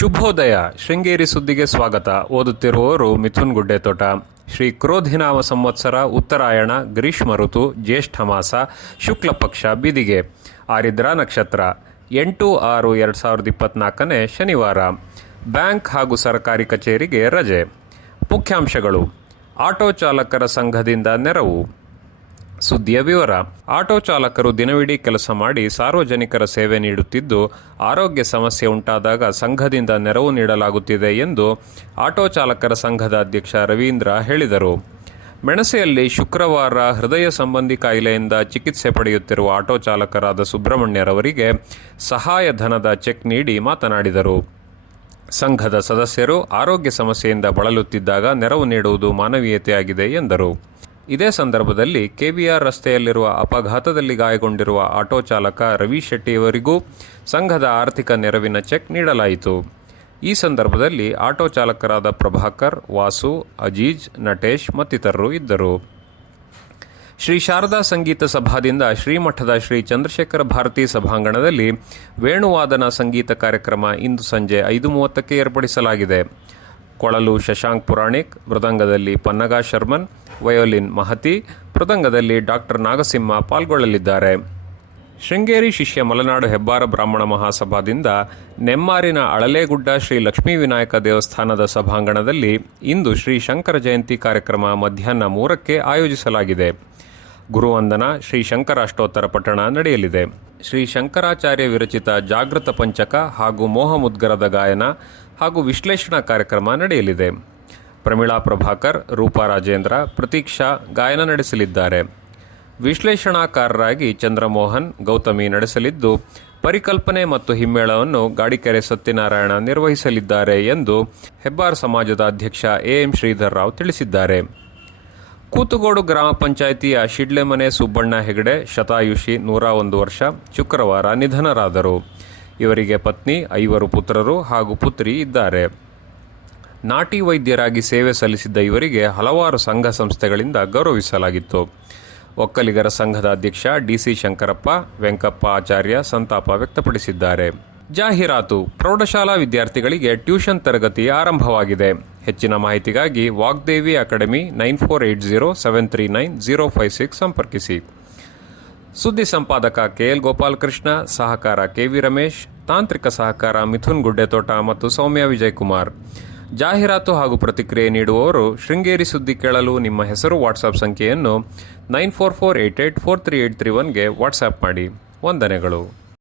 ಶುಭೋದಯ. ಶೃಂಗೇರಿ ಸುದ್ದಿಗೆ ಸ್ವಾಗತ. ಓದುತ್ತಿರುವವರು ಮಿಥುನ್ ಗುಡ್ಡೆತೋಟ. ಶ್ರೀ ಕ್ರೋಧಿನಾಮ ಸಂವತ್ಸರ, ಉತ್ತರಾಯಣ, ಗ್ರೀಷ್ಮ ಋತು, ಜ್ಯೇಷ್ಠ ಮಾಸ, ಶುಕ್ಲ ಪಕ್ಷ, ಬಿದಿಗೆ. ಆರಿದ್ರ ನಕ್ಷತ್ರ. ಎಂಟು ಆರು ಎರಡು ಸಾವಿರದ ಇಪ್ಪತ್ನಾಲ್ಕನೇ ಶನಿವಾರ. ಬ್ಯಾಂಕ್ ಹಾಗೂ ಸರ್ಕಾರಿ ಕಚೇರಿಗೆ ರಜೆ. ಮುಖ್ಯಾಂಶಗಳು. ಆಟೋ ಚಾಲಕರ ಸಂಘದಿಂದ ನೆರವು. ಸುದ್ದಿಯ ವಿವರ. ಆಟೋ ಚಾಲಕರು ದಿನವಿಡೀ ಕೆಲಸ ಮಾಡಿ ಸಾರ್ವಜನಿಕರ ಸೇವೆ ನೀಡುತ್ತಿದ್ದು, ಆರೋಗ್ಯ ಸಮಸ್ಯೆ ಉಂಟಾದಾಗ ಸಂಘದಿಂದ ನೆರವು ನೀಡಲಾಗುತ್ತಿದೆ ಎಂದು ಆಟೋ ಚಾಲಕರ ಸಂಘದ ಅಧ್ಯಕ್ಷ ರವೀಂದ್ರ ಹೇಳಿದರು. ಮೆಣಸೆಯಲ್ಲಿ ಶುಕ್ರವಾರ ಹೃದಯ ಸಂಬಂಧಿ ಕಾಯಿಲೆಯಿಂದ ಚಿಕಿತ್ಸೆ ಪಡೆಯುತ್ತಿರುವ ಆಟೋ ಚಾಲಕರಾದ ಸುಬ್ರಹ್ಮಣ್ಯರವರಿಗೆ ಸಹಾಯಧನದ ಚೆಕ್ ನೀಡಿ ಮಾತನಾಡಿದರು. ಸಂಘದ ಸದಸ್ಯರು ಆರೋಗ್ಯ ಸಮಸ್ಯೆಯಿಂದ ಬಳಲುತ್ತಿದ್ದಾಗ ನೆರವು ನೀಡುವುದು ಮಾನವೀಯತೆಯಾಗಿದೆ ಎಂದರು. ಇದೇ ಸಂದರ್ಭದಲ್ಲಿ ಕೆವಿಆರ್ ರಸ್ತೆಯಲ್ಲಿರುವ ಅಪಘಾತದಲ್ಲಿ ಗಾಯಗೊಂಡಿರುವ ಆಟೋ ಚಾಲಕ ರವಿ ಶೆಟ್ಟಿಯವರಿಗೂ ಸಂಘದ ಆರ್ಥಿಕ ನೆರವಿನ ಚೆಕ್ ನೀಡಲಾಯಿತು. ಈ ಸಂದರ್ಭದಲ್ಲಿ ಆಟೋ ಚಾಲಕರಾದ ಪ್ರಭಾಕರ್, ವಾಸು, ಅಜೀಜ್, ನಟೇಶ್ ಮತ್ತಿತರರು ಇದ್ದರು. ಶ್ರೀ ಶಾರದಾ ಸಂಗೀತ ಸಭಾದಿಂದ ಶ್ರೀಮಠದ ಶ್ರೀ ಚಂದ್ರಶೇಖರ ಭಾರತಿ ಸಭಾಂಗಣದಲ್ಲಿ ವೇಣುವಾದನ ಸಂಗೀತ ಕಾರ್ಯಕ್ರಮ ಇಂದು ಸಂಜೆ ಐದು ಮೂವತ್ತಕ್ಕೆ ಏರ್ಪಡಿಸಲಾಗಿದೆ. ಕೊಳಲು ಶಶಾಂಕ್ ಪುರಾಣಿಕ್, ಮೃದಂಗದಲ್ಲಿ ಪನ್ನಗ ಶರ್ಮನ್, ವಯೋಲಿನ್ ಮಹತಿ, ಮೃದಂಗದಲ್ಲಿ ಡಾಕ್ಟರ್ ನಾಗಸಿಂಹ ಪಾಲ್ಗೊಳ್ಳಲಿದ್ದಾರೆ. ಶೃಂಗೇರಿ ಶಿಷ್ಯ ಮಲೆನಾಡು ಹೆಬ್ಬಾರ ಬ್ರಾಹ್ಮಣ ಮಹಾಸಭಾದಿಂದ ನೆಮ್ಮಾರಿನ ಅಳಲೇಗುಡ್ಡ ಶ್ರೀ ಲಕ್ಷ್ಮೀ ವಿನಾಯಕ ದೇವಸ್ಥಾನದ ಸಭಾಂಗಣದಲ್ಲಿ ಇಂದು ಶ್ರೀ ಶಂಕರ ಜಯಂತಿ ಕಾರ್ಯಕ್ರಮ ಮಧ್ಯಾಹ್ನ ಮೂರಕ್ಕೆ ಆಯೋಜಿಸಲಾಗಿದೆ. ಗುರುವಂದನ ಶ್ರೀ ಶಂಕರಾಷ್ಟೋತ್ತರ ಪಠಣ ನಡೆಯಲಿದೆ. ಶ್ರೀ ಶಂಕರಾಚಾರ್ಯ ವಿರಚಿತ ಜಾಗೃತ ಪಂಚಕ ಹಾಗೂ ಮೋಹಮುದ್ಗರದ ಗಾಯನ ಹಾಗೂ ವಿಶ್ಲೇಷಣಾ ಕಾರ್ಯಕ್ರಮ ನಡೆಯಲಿದೆ. ಪ್ರಮೀಳಾ ಪ್ರಭಾಕರ್, ರೂಪಾ ರಾಜೇಂದ್ರ, ಪ್ರತೀಕ್ಷಾ ಗಾಯನ ನಡೆಸಲಿದ್ದಾರೆ. ವಿಶ್ಲೇಷಣಾಕಾರರಾಗಿ ಚಂದ್ರಮೋಹನ್, ಗೌತಮಿ ನಡೆಸಲಿದ್ದು, ಪರಿಕಲ್ಪನೆ ಮತ್ತು ಹಿಮ್ಮೇಳವನ್ನು ಗಾಡಿಕೆರೆ ಸತ್ಯನಾರಾಯಣ ನಿರ್ವಹಿಸಲಿದ್ದಾರೆ ಎಂದು ಹೆಬ್ಬಾರ್ ಸಮಾಜದ ಅಧ್ಯಕ್ಷ ಎಂ ಶ್ರೀಧರ್ ರಾವ್ ತಿಳಿಸಿದ್ದಾರೆ. ಕೂತುಗೋಡು ಗ್ರಾಮ ಪಂಚಾಯಿತಿಯ ಶಿಡ್ಲೆಮನೆ ಸುಬ್ಬಣ್ಣ ಹೆಗಡೆ ಶತಾಯುಷಿ ನೂರ ಒಂದು ವರ್ಷ ಶುಕ್ರವಾರ ನಿಧನರಾದರು. ಇವರಿಗೆ ಪತ್ನಿ, ಐವರು ಪುತ್ರರು ಹಾಗೂ ಪುತ್ರಿ ಇದ್ದಾರೆ. ನಾಟಿ ವೈದ್ಯರಾಗಿ ಸೇವೆ ಸಲ್ಲಿಸಿದ್ದ ಇವರಿಗೆ ಹಲವಾರು ಸಂಘ ಸಂಸ್ಥೆಗಳಿಂದ ಗೌರವಿಸಲಾಗಿತ್ತು. ಒಕ್ಕಲಿಗರ ಸಂಘದ ಅಧ್ಯಕ್ಷ ಡಿಸಿ ಶಂಕರಪ್ಪ, ವೆಂಕಪ್ಪ ಆಚಾರ್ಯ ಸಂತಾಪ ವ್ಯಕ್ತಪಡಿಸಿದ್ದಾರೆ. ಜಾಹೀರಾತು ಪ್ರೌಢಶಾಲಾ ವಿದ್ಯಾರ್ಥಿಗಳಿಗೆ ಟ್ಯೂಷನ್ ತರಗತಿ ಆರಂಭವಾಗಿದೆ. ಹೆಚ್ಚಿನ ಮಾಹಿತಿಗಾಗಿ Vagdevi academy nine four eight zero seven three nine zero five six ಸಂಪರ್ಕಿಸಿ. ಸುದ್ದಿ ಸಂಪಾದಕ ಕೆ ಎಲ್ ಗೋಪಾಲಕೃಷ್ಣ, ಸಹಕಾರ ಕೆವಿ ರಮೇಶ್, ತಾಂತ್ರಿಕ ಸಹಕಾರ ಮಿಥುನ್ ಗುಡ್ಡೆತೋಟ ಮತ್ತು ಸೌಮ್ಯ ವಿಜಯಕುಮಾರ್. ಜಾಹೀರಾತು ಹಾಗೂ ಪ್ರತಿಕ್ರಿಯೆ ನೀಡುವವರು ಶೃಂಗೇರಿ ಸುದ್ದಿ ಕೇಳಲು ನಿಮ್ಮ ಹೆಸರು, ವಾಟ್ಸಾಪ್ ಸಂಖ್ಯೆಯನ್ನು nine four four eight eight four three eight three ಒನ್ಗೆ WhatsApp ಮಾಡಿ. ವಂದನೆಗಳು.